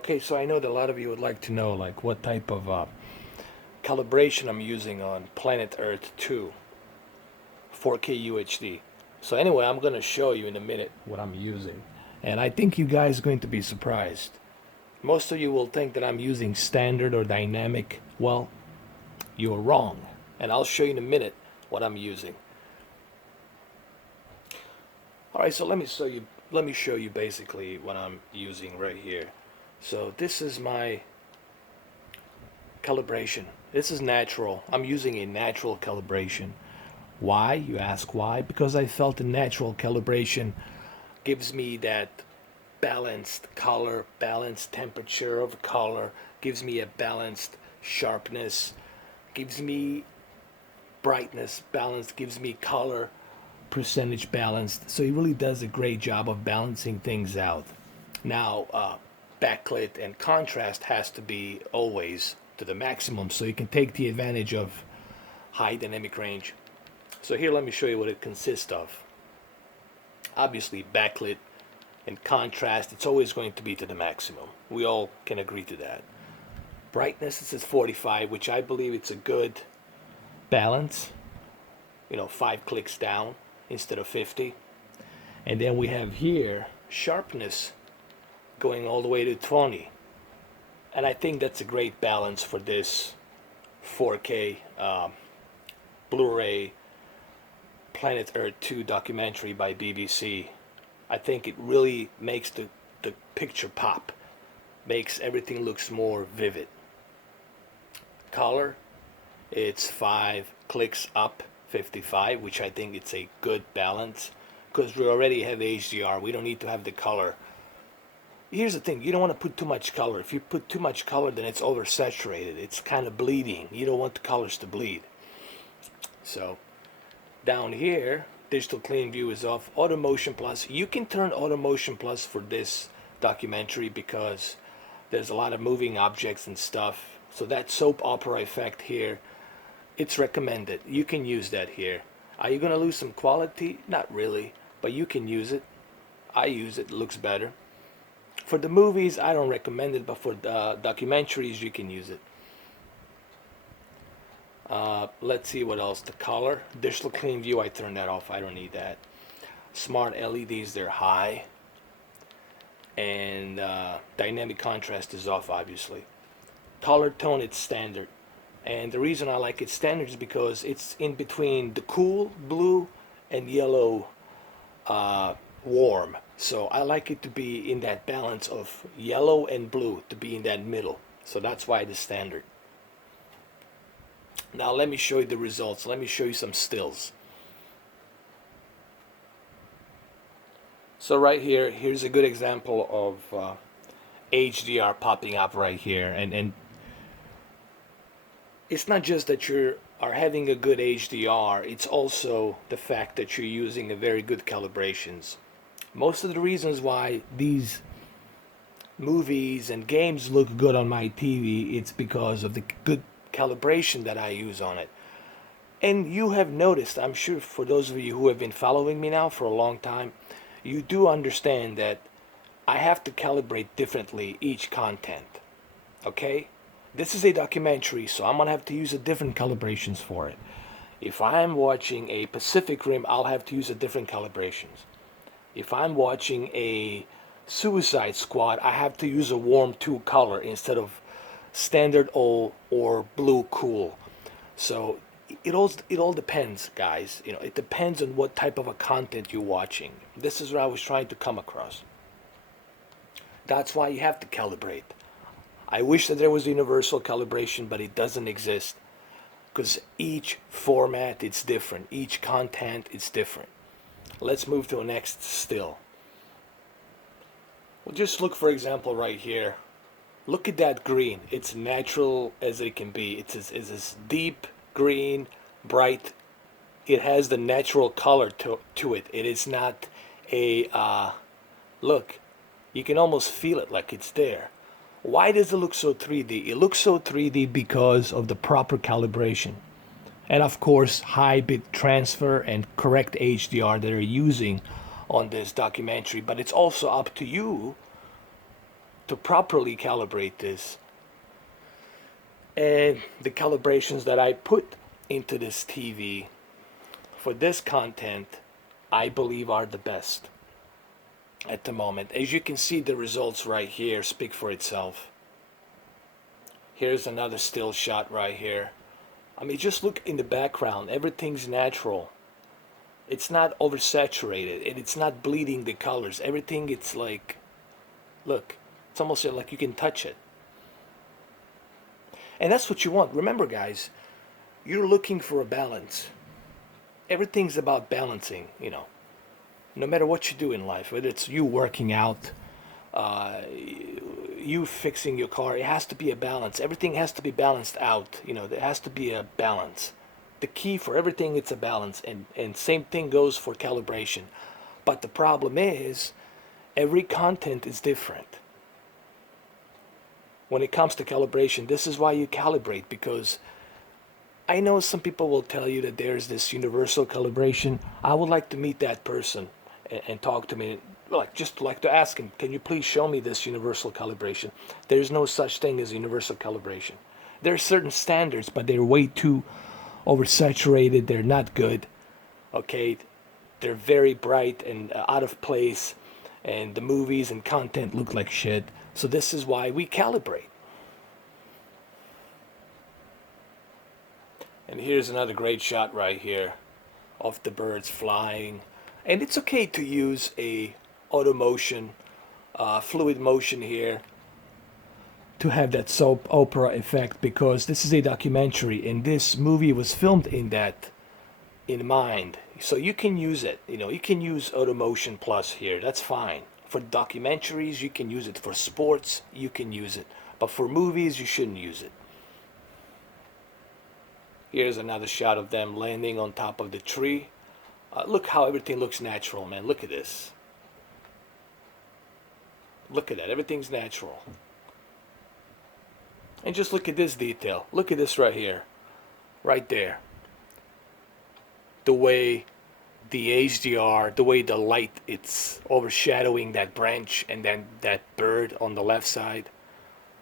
Okay, so I know that a lot of you would like to know like what type of calibration I'm using on Planet Earth 2 4K UHD. So anyway, I'm going to show you in a minute what I'm using. And I think you guys are going to be surprised. Most of you will think that I'm using standard or dynamic. Well, you're wrong. And I'll show you in a minute what I'm using. All right, so let me show you basically what I'm using right here. So this is my calibration. This is natural. I'm using a natural calibration. Why? You ask why? Because I felt a natural calibration gives me that balanced color, balanced temperature of color, gives me a balanced sharpness, gives me brightness balanced, gives me color percentage balanced. So it really does a great job of balancing things out. Now, backlit and contrast has to be always to the maximum so you can take the advantage of high dynamic range. So here, let me show you what it consists of. Obviously, backlit and contrast, it's always going to be to the maximum. We all can agree to that. Brightness, it says 45, which I believe it's a good balance. 5 clicks down instead of 50. And then we have here sharpness going all the way to 20. And I think that's a great balance for this 4K Blu-ray Planet Earth 2 documentary by BBC. I think it really makes the picture pop, makes everything looks more vivid. Color, it's 5 clicks up, 55, which I think it's a good balance because we already have HDR. We don't need to have the color. Here's the thing, you don't want to put too much color. If you put too much color, then it's oversaturated. It's kind of bleeding. You don't want the colors to bleed. So down here, digital clean view is off. Auto motion plus, you can turn auto motion plus for this documentary because there's a lot of moving objects and stuff. So that soap opera effect here, it's recommended. You can use that here. Are you going to lose some quality? Not really, but you can use it. I use it, it looks better. For the movies, I don't recommend it, but for the documentaries, you can use it. Let's see what else. The color, digital clean view, I turned that off. I don't need that. Smart LEDs, they're high. And dynamic contrast is off, obviously. Color tone, it's standard. And the reason I like it standard is because it's in between the cool blue and yellow warm. So I like it to be in that balance of yellow and blue, to be in that middle. So that's why it is standard. Now let me show you the results. Let me show you some stills. So right here, here's a good example of HDR popping up right here. And it's not just that you are having a good HDR, it's also the fact that you're using a very good calibrations. Most of the reasons why these movies and games look good on my TV, it's because of the good calibration that I use on it. And you have noticed, I'm sure for those of you who have been following me now for a long time, you do understand that I have to calibrate differently each content. Okay? This is a documentary, so I'm gonna have to use a different calibrations for it. If I'm watching a Pacific Rim, I'll have to use a different calibrations. If I'm watching a Suicide Squad, I have to use a warm 2 color instead of standard or blue cool. So it all depends, guys. It depends on what type of a content you're watching. This is what I was trying to come across. That's why you have to calibrate. I wish that there was universal calibration, but it doesn't exist because each format it's different, each content is different. Let's move to the next still. Well, just look, for example, right here. Look at that green. It's natural as it can be. It's this deep green, bright. It has the natural color to it. It is not a look. You can almost feel it like it's there. Why does it look so 3D? It looks so 3D because of the proper calibration. And of course, high bit transfer and correct HDR that they're using on this documentary. But it's also up to you to properly calibrate this. And the calibrations that I put into this TV for this content, I believe are the best at the moment. As you can see, the results right here speak for itself. Here's another still shot right here. I mean, just look in the background. Everything's natural. It's not oversaturated, and it's not bleeding the colors. Everything, it's like, look, it's almost like you can touch it. And that's what you want. Remember, guys, you're looking for a balance. Everything's about balancing, you know. No matter what you do in life, whether it's you working out, you fixing your car, it has to be a balance. Everything has to be balanced out. You know, there has to be a balance. The key for everything, it's a balance. And same thing goes for calibration. But the problem is, every content is different. When it comes to calibration, this is why you calibrate, because I know some people will tell you that there's this universal calibration. I would like to meet that person and talk to me, just like to ask him, can you please show me this universal calibration? There's no such thing as universal calibration. There are certain standards, but they're way too oversaturated. They're not good. Okay, they're very bright and out of place, and the movies and content look like shit. So this is why we calibrate. And here's another great shot right here of the birds flying. And it's okay to use a auto motion, fluid motion here to have that soap opera effect, because this is a documentary and this movie was filmed in that in mind. So you can use it, you know, you can use auto motion plus here, that's fine. For documentaries, you can use it. For sports, you can use it. But for movies, you shouldn't use it. Here's another shot of them landing on top of the tree. Look how everything looks natural, man. Look at this. Look at that. Everything's natural. And just look at this detail. Look at this right here. Right there. The way the HDR, the way the light, it's overshadowing that branch and then that bird on the left side.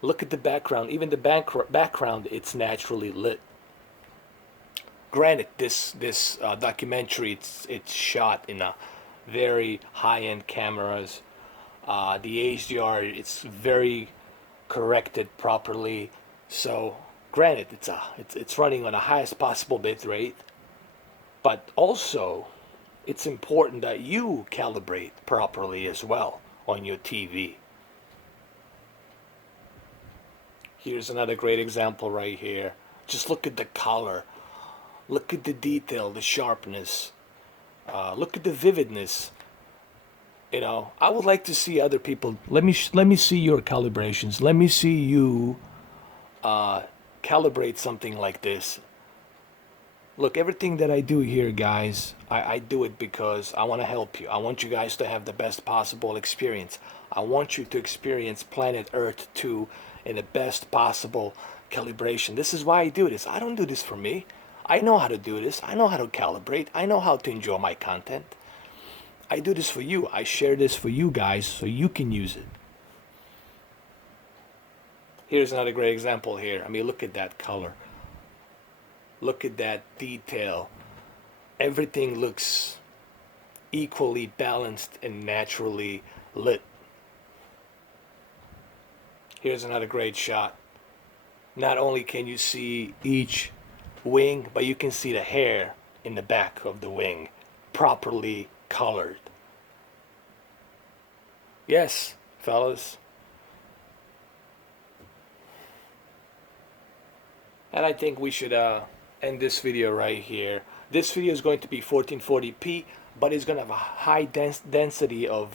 Look at the background. Even the background, it's naturally lit. Granted, this documentary, it's shot in a very high-end cameras. The HDR, it's very corrected properly. So, granted, it's running on the highest possible bit rate. But also, it's important that you calibrate properly as well on your TV. Here's another great example right here. Just look at the color. Look at the detail, the sharpness. Look at the vividness. You know, I would like to see other people. Let me see your calibrations. Let me see you calibrate something like this. Look, everything that I do here, guys, I do it because I want to help you. I want you guys to have the best possible experience. I want you to experience planet Earth 2 in the best possible calibration. This is why I do this. I don't do this for me. I know how to do this. I know how to calibrate. I know how to enjoy my content. I do this for you. I share this for you guys so you can use it. Here's another great example here. I mean, look at that color. Look at that detail. Everything looks equally balanced and naturally lit. Here's another great shot. Not only can you see each wing, but you can see the hair in the back of the wing properly colored. Yes, fellas. And I think we should end this video right here. This video is going to be 1440p, but it's going to have a high density of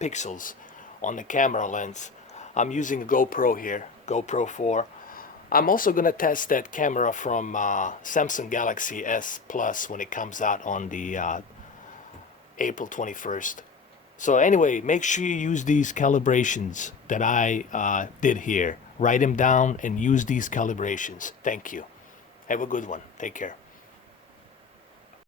pixels on the camera lens. I'm using a GoPro here, GoPro 4. I'm also going to test that camera from Samsung Galaxy S Plus when it comes out on the April 21st. So anyway, make sure you use these calibrations that I did here. Write them down and use these calibrations. Thank you. Have a good one. Take care.